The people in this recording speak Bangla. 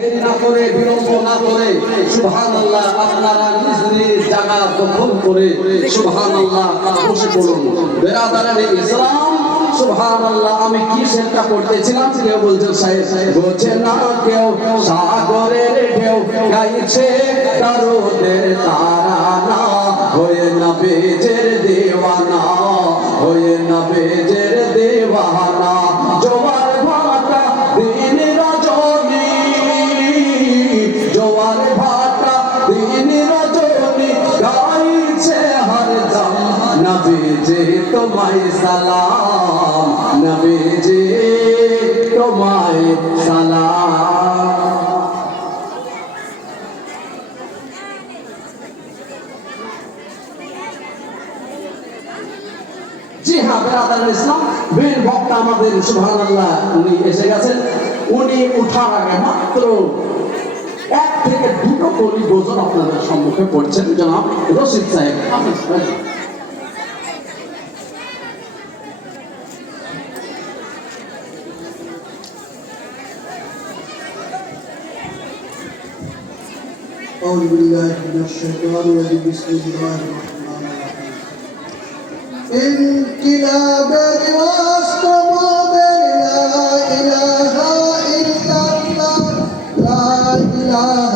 দেরি না করে বিলম্ব না করে সুবহানাল্লাহ আপনারা নিজ নিজ জায়গা দখল করে সুবহানাল্লাহ বসে পড়ুন। বেরাদারে ইসলাম সুবহানাল্লাহ আমি কি সেটা করতেছিলাম কেউ বলছেন সাহেব বোঝে না কেউ সাগরের ঢেউ গাইছে তারদের তারানা হয়ে না বেজের দেওয়ানা হয়ে না বেজের দেওয়ানা জোয়ার ভাটা দিন রজনী জোয়ার ভাটা দিন রজনী গাইছে হরদম নবীজি তোমায় সালাম নবীজি তোমায় সালাম। জি হ্যাঁ বেরাদার ইসলাম বীর বক্তা আমাদের সুবহানাল্লাহ উনি এসে গেছেন। উনি উঠার আগে মাত্র 1 থেকে 2 কলি গজল আপনাদের সম্মুখে পড়ছেন জনাব রশিদ সাহেব। أعوذ بالله من الشيطان الرجيم بسم الله الرحمن الرحيم انقلاب واستمام لا إله إلا الله لا إله